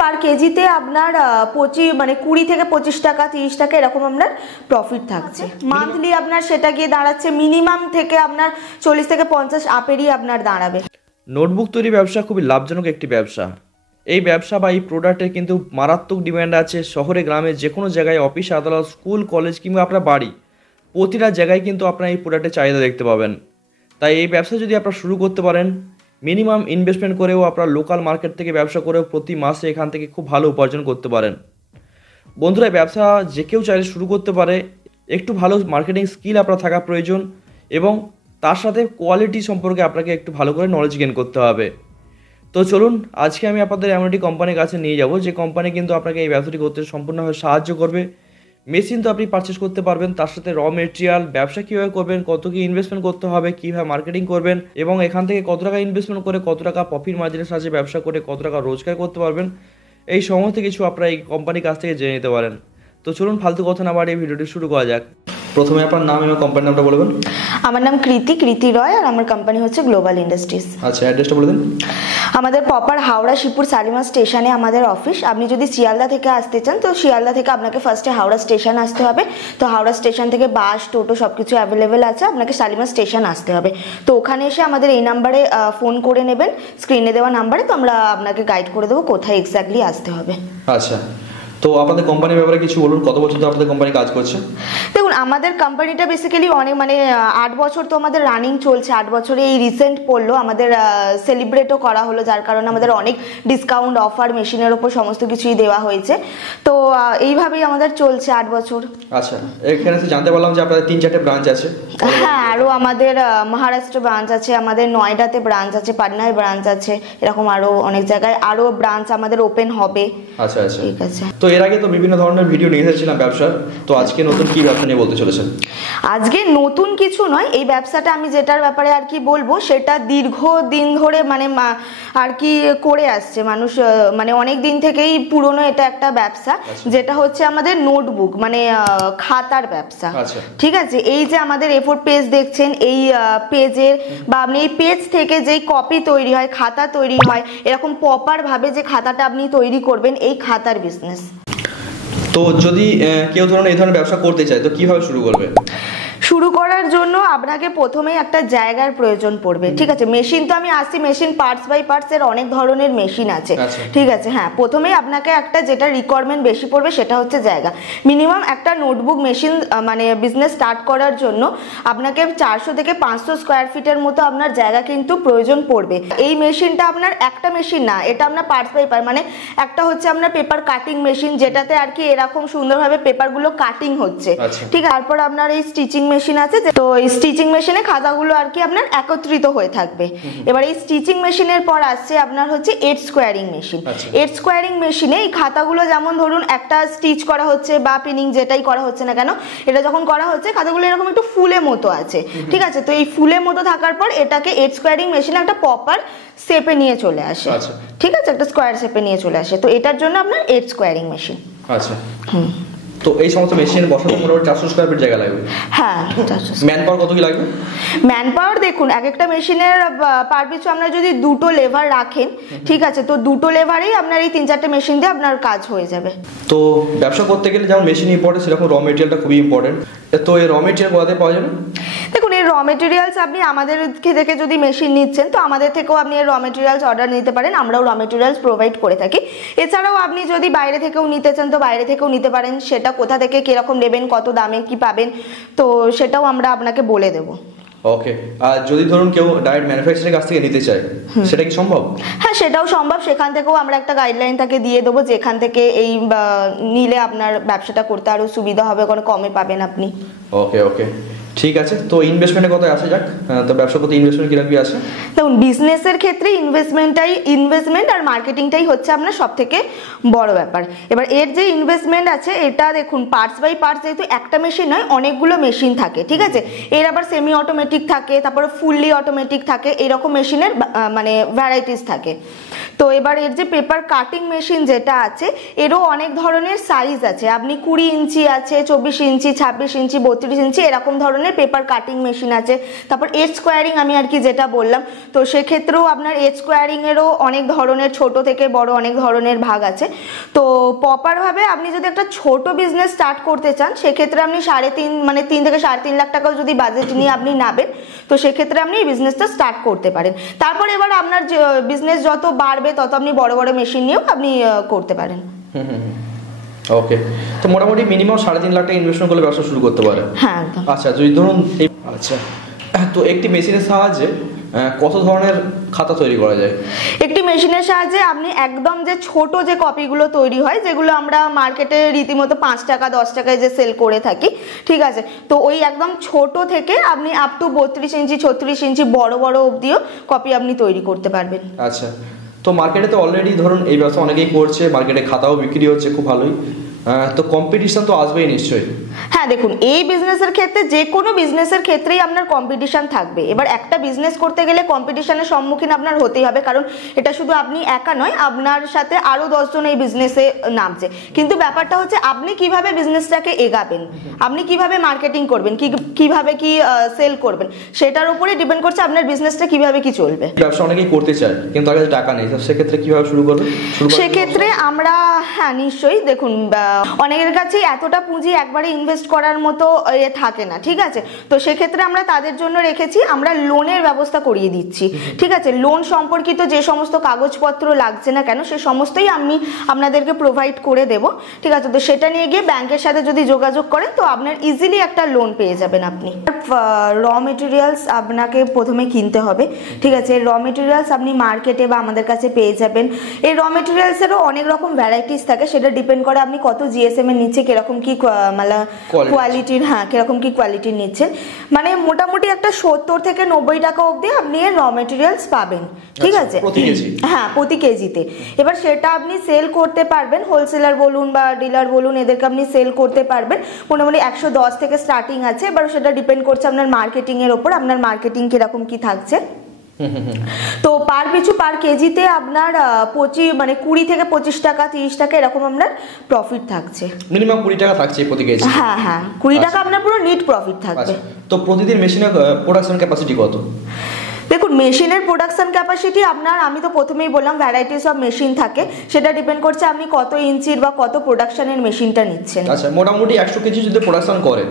পার কেজিতে আপনার 20 থেকে 25 টাকা 30 টাকা এরকম আপনার প্রফিট থাকছে। মান্থলি আপনার সেটা গিয়ে দাঁড়াচ্ছে মিনিমাম থেকে আপনার 40 থেকে 50 আপেরই আপনার দাঁড়াবে। নোটবুক তৈরি ব্যবসা খুবই লাভজনক একটি ব্যবসা। এই ব্যবসা বা এই প্রোডাক্টের কিন্তু মারাত্মক ডিমান্ড আছে। শহরে গ্রামে যে কোনো জায়গায়, অফিস আদালত, স্কুল কলেজ কিংবা আপনার বাড়ি, প্রতিটা জায়গায় কিন্তু আপনার এই প্রোডাক্টের চাহিদা দেখতে পাবেন। তাই এই ব্যবসা যদি আপনারা শুরু করতে পারেন, মিনিমাম ইনভেস্টমেন্ট করেও আপনার লোকাল মার্কেট থেকে ব্যবসা করেও প্রতি মাসে এখান থেকে খুব ভালো উপার্জন করতে পারেন। বন্ধুরা, ব্যবসা যে কেউ চাইলে শুরু করতে পারে। একটু ভালো মার্কেটিং স্কিল আপনার থাকা প্রয়োজন এবং তার সাথে কোয়ালিটি সম্পর্কে আপনাকে একটু ভালো করে নলেজ গেইন করতে হবে। তো চলুন, আজকে আমি আপনাদের এমন একটি কোম্পানির কাছে নিয়ে যাব যে কোম্পানি কিন্তু আপনাকে এই ব্যবসাটি করতে সম্পূর্ণভাবে সাহায্য করবে। মেশিন তো আপনি পারচেস করতে পারবেন, তার সাথে র মেটেরিয়াল, ব্যবসা কীভাবে করবেন, কত কী ইনভেস্টমেন্ট করতে হবে, কীভাবে মার্কেটিং করবেন এবং এখান থেকে কত টাকা ইনভেস্টমেন্ট করে কত টাকা প্রফিট মার্জিনের সাহায্যে ব্যবসা করে কত টাকা রোজগার করতে পারবেন, এই সমস্ত কিছু আপনারা এই কোম্পানির কাছ থেকে জেনে নিতে পারেন। তো চলুন, ফালতু কথা না বাড়িয়ে এই ভিডিওটি শুরু করা যাক। প্রথমে আপনার নাম এবং কোম্পানির নামটা বলবেন। আমার নাম কৃতি রয় আর আমার কোম্পানি হচ্ছে গ্লোবাল ইন্ডাস্ট্রিজ। আচ্ছা, অ্যাড্রেসটা বলে দিন। আমাদের প্রপার হাওড়া শিবপুর শালিমার স্টেশনে আমাদের অফিস। আপনি যদি শিয়ালদা থেকে আসতে চান তো শিয়ালদা থেকে আপনাকে ফার্স্টে হাওড়া স্টেশন আসতে হবে। তো হাওড়া স্টেশন থেকে বাস, টোটো সবকিছু অ্যাভেলেবেল আছে, আপনাকে শালিমার স্টেশন আসতে হবে। তো ওখানে এসে আমাদের এই নাম্বারে ফোন করে নেবেন, স্ক্রিনে দেওয়া নাম্বারে। তো আমরা আপনাকে গাইড করে দেবো কোথায় এক্স্যাক্টলি আসতে হবে। আচ্ছা, তো আপনাদের কোম্পানির ব্যাপারে কিছু বলুন। কত বছর ধরে আপনাদের কোম্পানি কাজ করছে? দেখুন, আমাদের কোম্পানিটা বেসিক্যালি অনেক 8 বছর তো আমাদের রানিং চলছে। 8 বছরে এই রিসেন্ট পড়লো, আমাদের সেলিব্রেটও করা হলো, যার কারণে আমাদের অনেক ডিসকাউন্ট অফার মেশিনের ওপর সমস্ত কিছুই দেওয়া হয়েছে। তো এইভাবেই আমাদের চলছে 8 বছর। আচ্ছা, এখানে জানতে পারলাম যে আপনাদের 3-4টে ব্রাঞ্চ আছে। হ্যাঁ, আরও আমাদের মহারাষ্ট্র ব্রাঞ্চ আছে, আমাদের নয়ডাতে ব্রাঞ্চ আছে, পাটনায় ব্রাঞ্চ আছে, এরকম আরও অনেক জায়গায় আরও ব্রাঞ্চ আমাদের ওপেন হবে। আচ্ছা আচ্ছা, ঠিক আছে। তো এর আগে তো বিভিন্ন ধরনের ভিডিও নিয়ে এসেছিলাম ব্যবসার, তো আজকে নতুন কি ব্যবসা নিয়ে বলতে চলেছেন? আজকে নতুন কিছু নয়, এই ব্যবসাটা আমি যেটার ব্যাপারে আর কি বলবো সেটা দীর্ঘদিন ধরে আর কি করে আসছে মানুষ, অনেক দিন থেকেই পুরনো এটা একটা ব্যবসা। যেটা হচ্ছে আমাদের নোটবুক খাতার ব্যবসা। ঠিক আছে, এই যে আমাদের A4 পেজ দেখছেন, এই পেজের বা আপনি এই পেজ থেকে যেই কপি তৈরি হয়, খাতা তৈরি হয়, এরকম প্রপার ভাবে যে খাতাটা আপনি তৈরি করবেন, এই খাতার বিজনেস। তো যদি কেউ ধরুন এই ধরনের ব্যবসা করতে চায় তো কিভাবে শুরু করবে? শুরু করার জন্য আপনাকে প্রথমেই একটা জায়গার প্রয়োজন পড়বে। ঠিক আছে, মেশিন তো আমি আসছি, মেশিন পার্টস বাই পার্টস এর অনেক ধরনের মেশিন আছে। ঠিক আছে, হ্যাঁ, প্রথমেই আপনাকে একটা যেটা রিকোয়ারমেন্ট বেশি পড়বে সেটা হচ্ছে জায়গা। মিনিমাম একটা নোটবুক মেশিন বিজনেস স্টার্ট করার জন্য আপনাকে 400 থেকে 500 স্কোয়ার ফিটের মতো আপনার জায়গা কিন্তু প্রয়োজন পড়বে। এই মেশিনটা আপনার একটা মেশিন না, এটা আপনার পার্টস বাই পার্ট, একটা হচ্ছে আপনার পেপার কাটিং মেশিন, যেটাতে আর কি এরকম সুন্দরভাবে পেপারগুলো কাটিং হচ্ছে। ঠিক আছে, তারপর আপনার এই স্টিচিং মেশিন আছে। তো এই স্টিচিং মেশিনে খাতাগুলো আর কি আপনার একত্রিত হয়ে থাকবে। এবার এই স্টিচিং মেশিনের পর আসছে আপনার হচ্ছে 8 স্কোয়ারিং মেশিন। 8 স্কোয়ারিং মেশিনে এই খাতাগুলো যেমন ধরুন একটা স্টিচ করা হচ্ছে বা পিনিং যেটাই করা হচ্ছে না কেন, এটা যখন করা হচ্ছে খাতাগুলো এরকম একটু ফুলের মতো আছে। ঠিক আছে, তো এই ফুলের মতো থাকার পর এটাকে 8 স্কোয়ারিং মেশিনে একটা প্রপার শেপে নিয়ে চলে আসে। ঠিক আছে, একটা স্কোয়ার শেপে নিয়ে চলে আসে। তো এটার জন্য আপনার 8 স্কোয়ারিং মেশিন। আচ্ছা, তো এই সমস্ত মেশিন বসাতে মোটামুটি 400 স্কোয়ার ফিট জায়গা লাগবে। হ্যাঁ, ম্যান পাওয়ার কত কি লাগবে? ম্যান পাওয়ার দেখুন, এক একটা মেশিনের পার পিছু আপনার যদি 2টো লেভার রাখেন, ঠিক আছে, তো 2টো লেভারেই আপনার এই 3-4টে মেশিন দিয়ে আপনার কাজ হয়ে যাবে। তো ব্যবসা করতে গেলে যেমন মেশিন ইম্পর্টেন্ট, সেরকম র মেটেরিয়ালটা খুবই ইম্পর্টেন্ট। তো এই র মেটেরিয়াল কোথায় পাওয়া যাবে? দেখুন, এই র মেটেরিয়ালস আপনি আমাদের থেকে যদি মেশিন নিচ্ছেন তো আমাদের থেকেও আপনি এই র মেটেরিয়ালস অর্ডার নিতে পারেন, আমরাও র মেটেরিয়ালস প্রোভাইড করে থাকি। এছাড়াও আপনি যদি বাইরে থেকেও নিতে চান তো বাইরে থেকেও নিতে পারেন, সেটা কোথা থেকে কিরকম নেবেন, কত দামে কি পাবেন, তো সেটাও আমরা আপনাকে বলে দেবো। ওকে, আর যদি ধরুন কেউ ডাইরেক্ট ম্যানুফ্যাকচারের কাছ থেকে নিতে চায় সেটা কি সম্ভব? হ্যাঁ, সেটাও সম্ভব। সেখান থেকেও আমরা একটা গাইডলাইন তাকে দিয়ে দেবো, যেখান থেকে এই নিলে আপনার ব্যবসাটা করতে আরো সুবিধা হবে, কোনো কমে পাবেন আপনি। ওকে ওকে, ঠিক আছে। তো ইনভেস্টমেন্টের কথা আসা যাক, তো ব্যবসা করতে ইনভেস্টমেন্ট কিরকম আছে? দেখুন, বিজনেসের ক্ষেত্রে ইনভেস্টমেন্ট আর মার্কেটিংটাই হচ্ছে আপনার সব থেকে বড় ব্যাপার। এবার এর যে ইনভেস্টমেন্ট আছে এটা দেখুন, পার্টস বাই পার্টস যেহেতু একটা মেশিন নয়, অনেকগুলো মেশিন থাকে। ঠিক আছে, এর আবার সেমি অটোমেটিক থাকে, তারপরে ফুললি অটোমেটিক থাকে, এরকম মেশিনের ভ্যারাইটিস থাকে। তো এবার এর যে পেপার কাটিং মেশিন যেটা আছে এরও অনেক ধরনের সাইজ আছে, আপনি 20 ইঞ্চি আছে, 24 ইঞ্চি, 26 ইঞ্চি, 32 ইঞ্চি এরকম ধরনের পেপার কাটিং মেশিন আছে। তারপর এজ স্কোয়ারিং আমি আর কি যেটা বললাম, তো সেক্ষেত্রেও আপনার এজ স্কোয়ারিং এরও অনেক ধরনের, ছোট থেকে বড় অনেক ধরনের ভাগ আছে। তো প্রপারভাবে আপনি যদি একটা ছোট বিজনেস স্টার্ট করতে চান সেক্ষেত্রে আপনি 3 থেকে 3.5 লাখ টাকাও যদি বাজেট নিয়ে আপনি নামেন তো সেক্ষেত্রে আপনি এই বিজনেসটা স্টার্ট করতে পারেন। তারপর এবার আপনার বিজনেস যত বাড়বে তত আপনি বড় বড় মেশিন নিয়েও আপনি করতে পারেন। ওকে, তো মোটামুটি মিনিমাম 3.5 লাখ টাকা ইনভেস্টমেন্ট করলে ব্যবসা শুরু করতে পারে। হ্যাঁ একদম। আচ্ছা, যদি ধরুন আচ্ছা, তো একটি মেশিনের সাহায্যে কত ধরনের খাতা তৈরি করা যায়? একটি মেশিনের সাহায্যে আপনি একদম যে ছোট যে কপিগুলো তৈরি হয়, যেগুলো আমরা মার্কেটে রীতিমতো 5 টাকা 10 টাকায় যে সেল করে থাকি, ঠিক আছে, তো ওই একদম ছোট থেকে আপনি আপ টু 32 ইঞ্চি 36 ইঞ্চি বড় বড় অবধিও কপি আপনি তৈরি করতে পারবেন। আচ্ছা, তো মার্কেটে তো অলরেডি ধরুন এই ব্যবসা অনেকেই করছে, মার্কেটে খাতাও বিক্রি হচ্ছে খুব ভালোই, তো কম্পিটিশন তো আসবেই নিশ্চয়ই। হ্যাঁ দেখুন, এই বিজনেসের ক্ষেত্রে যে কোনো বিজনেসের ক্ষেত্রেই আপনার কম্পিটিশন থাকবে। এবার একটা বিজনেস করতে গেলে কম্পিটিশনের সম্মুখীন আপনার হতেই হবে, কারণ এটা শুধু আপনি একা নয়, আপনার সাথে আরো 10 জন এই বিজনেসে নামছে। কিন্তু ব্যাপারটা হচ্ছে আপনি কিভাবে বিজনেসটাকে এগাবেন, আপনি কিভাবে মার্কেটিং করবেন, কিভাবে কি সেল করবেন, সেটার উপরে ডিপেন্ড করছে আপনার বিজনেসটা কিভাবে কি চলবে। ব্যবসা অনেকেই করতে চায় কিন্তু তার কাছে টাকা নেই, তো সেক্ষেত্রে কিভাবে শুরু করবে? সেক্ষেত্রে আমরা, হ্যাঁ নিশ্চয়ই, দেখুন অনেকের কাছেই এতটা পুঁজি একবারে ইনভেস্ট করার মতো থাকে না, ঠিক আছে, তো সেক্ষেত্রে আমরা তাদের জন্য রেখেছি, আমরা লোনের ব্যবস্থা করিয়ে দিচ্ছি, ঠিক আছে, লোন সম্পর্কিত যে সমস্ত কাগজপত্র লাগছে না কেন সে সমস্তই আমি আপনাদেরকে প্রোভাইড করে দেব, ঠিক আছে, তো সেটা নিয়ে গিয়ে ব্যাংকের সাথে যদি যোগাযোগ করেন তো আপনার ইজিলি একটা লোন পেয়ে যাবেন আপনি। র মেটেরিয়ালস আপনাকে প্রথমে কিনতে হবে, ঠিক আছে, র মেটেরিয়ালস আপনি মার্কেটে বা আমাদের কাছে পেয়ে যাবেন। এই র মেটেরিয়ালসেরও অনেক রকম ভ্যারাইটিস থাকে, সেটা ডিপেন্ড করে আপনি কত জিএসএম এর নিচ্ছে, কিরকম কি কোয়ালিটির, হ্যাঁ কিরকম কি কোয়ালিটির নিচ্ছেন, মানে মোটামুটি একটা 70 থেকে 90 টাকা অবধি আপনি এর র মেটেরিয়ালস পাবেন, ঠিক আছে, হ্যাঁ প্রতি কেজিতে। এবার সেটা আপনি সেল করতে পারবেন, হোলসেলার বলুন বা ডিলার বলুন, এদেরকে আপনি সেল করতে পারবেন। মোটামুটি 110 থেকে স্টার্টিং আছে, এবার সেটা ডিপেন্ড করছে আপনার মার্কেটিং এর ওপর, আপনার মার্কেটিং কিরকম কি থাকছে। তো পার পিছু পার কেজিতে আপনার 20 থেকে 25 টাকা 30 টাকা এরকম আপনার প্রফিট থাকছে, মিনিমাম 20 টাকা থাকছে প্রতি কেজি। হ্যাঁ হ্যাঁ 20 টাকা আপনার পুরো নিট প্রফিট থাকবে। তো প্রতিদিন মেশিনের প্রোডাকশন ক্যাপাসিটি কত? দেখুন মেশিনের প্রোডাকশন ক্যাপাসিটি আপনার, আমি তো প্রথমেই বললাম ভ্যারাইটিস অফ মেশিন থাকে, সেটা ডিপেন্ড করছে আপনি কত ইঞ্চির বা কত প্রোডাকশনের মেশিনটা নিচ্ছেন। আচ্ছা, মোটামুটি 100 কেজি যদি প্রোডাকশন করেন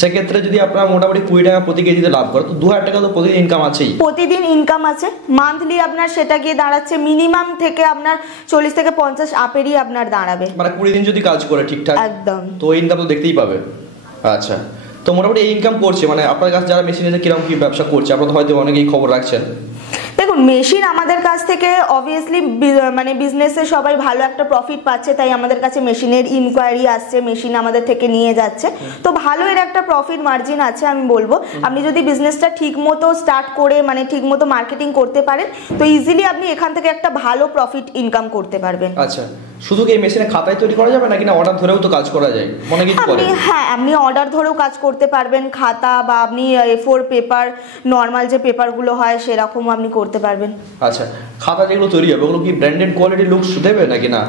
সেক্ষেত্রে যদি আপনারা মোটামুটি 20 টাকা প্রতি কেজিতে লাভ করে তো 2000 টাকা তো প্রতিদিন ইনকাম আছেই, প্রতিদিন ইনকাম আছে। মান্থলি আপনার সেটা গিয়ে দাঁড়াচ্ছে মিনিমাম থেকে আপনার 40 থেকে 50 আপেরই আপনার দাঁড়াবে, মানে 20 দিন যদি কাজ করে ঠিকঠাক একদম, তো ইনকাম তো দেখতেই পাবে। আচ্ছা, তো মোটামুটি এই ইনকাম করছে, মানে আপনার কাছে যারা মেশিন এনে কিরকম কি ব্যবসা করছে আপনারা হয়তো অনেকেই খবর রাখছেন। দেখুন মেশিন আমাদের কাছ থেকে অবভিয়াসলি মানে বিজনেসে সবাই ভালো একটা প্রফিট পাচ্ছে, তাই আমাদের কাছে মেশিনের ইনকোয়ারি আসছে, মেশিন আমাদের থেকে নিয়ে যাচ্ছে, তো ভালো এর একটা প্রফিট মার্জিন আছে। আমি বলবো আপনি যদি বিজনেসটা ঠিক মতো স্টার্ট করে মানে ঠিক মতো মার্কেটিং করতে পারেন তো ইজিলি আপনি এখান থেকে একটা ভালো প্রফিট ইনকাম করতে পারবেন। আচ্ছা, শুধু কি এই মেশিনে খাতায় তৈরি করা যাবে নাকি না অর্ডার ধরেও তো কাজ করা যায়? মনে কি করে? হ্যাঁ আপনি অর্ডার ধরেও কাজ করতে পারবেন, খাতা বা আপনি A4 পেপার, নর্মাল যে পেপারগুলো হয় সেরকম আপনি করতে পারবেন। আচ্ছা, খাতা যেগুলো তৈরি হবে ওগুলো কি ব্র্যান্ডেড কোয়ালিটির লুকস দেবে নাকি না?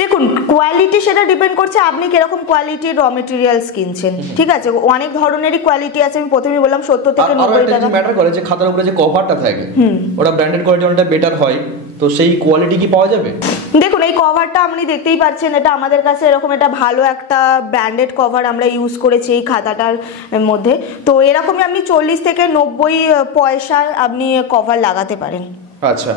দেখুন কোয়ালিটি সেটা ডিপেন্ড করছে আপনি কিরকম কোয়ালিটির র মেটেরিয়ালস কিনছেন, ঠিক আছে, অনেক ধরনেরই কোয়ালিটি আছে, আমি প্রথমেই বললাম 70 থেকে 90 টাকা। ম্যাটার করে যে খাতার উপরে যে কভারটা থাকে ওটা ব্র্যান্ডেড কোয়ালিটি অনেকটা বেটার হয়, তো সেই কোয়ালিটি কি পাওয়া যাবে? দেখুন এই কভারটা আপনি দেখতেই পাচ্ছেন, এটা আমাদের কাছে এরকম একটা ভালো একটা ব্র্যান্ডেড কভার আমরা ইউজ করেছি এই খাতাটার মধ্যে, তো এরকমই আপনি 40 থেকে 90 পয়সায় আপনি কভার লাগাতে পারেন। আচ্ছা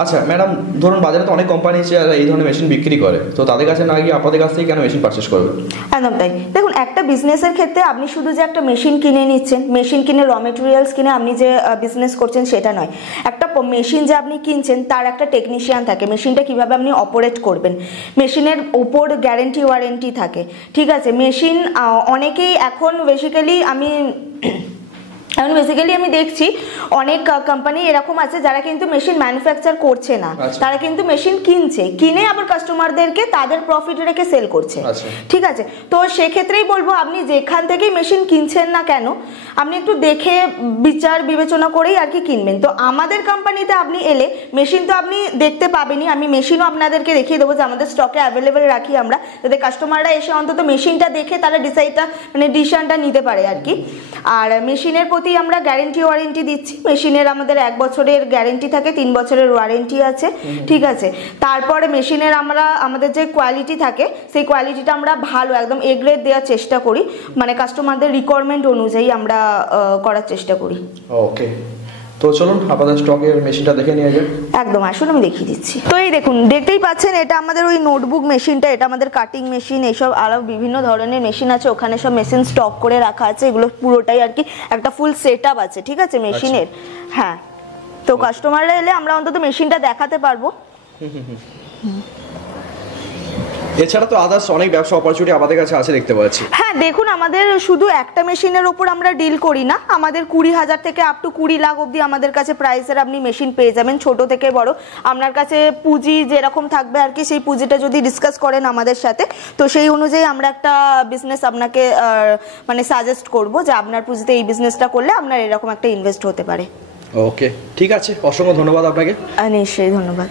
আচ্ছা ম্যাডাম, ধরুন বাজারে তো অনেক কোম্পানি এই ধরনের মেশিন বিক্রি করে, তো তাদের কাছে না গিয়ে আপনাদের কাছ থেকে কেন মেশিন পারচেস করবে? একদম তাই। দেখুন একটা বিজনেসের ক্ষেত্রে আপনি শুধু যে একটা মেশিন কিনে নিচ্ছেন, মেশিন কিনে র মেটেরিয়ালস কিনে আপনি যে বিজনেস করছেন সেটা নয়, একটা মেশিন যে আপনি কিনছেন তার একটা টেকনিশিয়ান থাকে, মেশিনটা কিভাবে আপনি অপারেট করবেন, মেশিনের উপর গ্যারেন্টি ওয়ারেন্টি থাকে, ঠিক আছে, মেশিন অনেকেই এখন বেসিক্যালি আমি এখন বেসিক্যালি আমি দেখছি অনেক কোম্পানি এরকম আছে যারা কিন্তু মেশিন ম্যানুফ্যাকচার করছে না, তারা কিন্তু মেশিন কিনে আবার কাস্টমারদেরকে তাদের প্রফিট রেখে সেল করছে। ঠিক আছে, তো সেক্ষেত্রেই বলবো আপনি যেখান থেকেই মেশিন কিনছেন না কেন আপনি একটু দেখে বিচার বিবেচনা করেই আর কি কিনবেন। তো আমাদের কোম্পানিতে আপনি এলে মেশিন তো আপনি দেখতে পাবেনই, আমি মেশিনও আপনাদেরকে দেখিয়ে দেবো যে আমাদের স্টকে অ্যাভেলেবেল রাখি আমরা, যাতে কাস্টমাররা এসে অন্তত মেশিনটা দেখে তারা ডিসিশনটা নিতে পারে আর কি। আর মেশিনের প্রতি আমরা গ্যারেন্টি ওয়ারেন্টি দিচ্ছি, মেশিনের আমাদের 1 বছরের গ্যারেন্টি থাকে, 3 বছরের ওয়ারেন্টি আছে। ঠিক আছে, তারপরে মেশিনের আমাদের যে কোয়ালিটি থাকে সেই কোয়ালিটিটা আমরা ভালো একদম এ গ্রেড দেওয়ার চেষ্টা করি, মানে কাস্টমারদের রিকোয়ারমেন্ট অনুযায়ী আমরা করার চেষ্টা করি। ওকে, তো চলুন আপনাদের স্টকের মেশিনটা দেখে নিয়ে যান। একদম, আসুন আমি দেখিয়ে দিচ্ছি। তো এই দেখুন, দেখতেই পাচ্ছেন এটা আমাদের ওই নোটবুক মেশিনটা, এটা আমাদের কাটিং মেশিন, এইসব আরো বিভিন্ন ধরনের মেশিন আছে, ওখানে সব মেশিন স্টক করে রাখা আছে, এগুলো পুরোটাই আর কি একটা ফুল সেট আপ আছে। ঠিক আছে মেশিনের, হ্যাঁ, তো কাস্টমাররা এলে আমরা অন্তত মেশিনটা দেখাতে পারবো। এছাড়া তো আদার্স অনেক ব্যবসা অপরচুনিটি আমাদের কাছে আছে দেখতে পাচ্ছি। হ্যাঁ দেখুন, আমাদের শুধু একটা মেশিনের ওপর আমরা ডিল করি না, আমাদের 20,000 থেকে আপ টু 20 লাখ অবধি আমাদের কাছে প্রাইসের আপনি মেশিন পেয়ে যাবেন, ছোট থেকে বড়। আপনার কাছে পুঁজি যেরকম থাকবে আর কি, সেই পুঁজিটা যদি ডিসকাস করেন আমাদের সাথে, তো সেই অনুযায়ী আমরা একটা বিজনেস আপনাকে মানে সাজেস্ট করব যে আপনার পুঁজিতে এই বিজনেসটা করলে আপনার এরকম একটা ইনভেস্ট হতে পারে। ওকে, ঠিক আছে, অসংখ্য ধন্যবাদ আপনাকে। নিশ্চয়ই, ধন্যবাদ।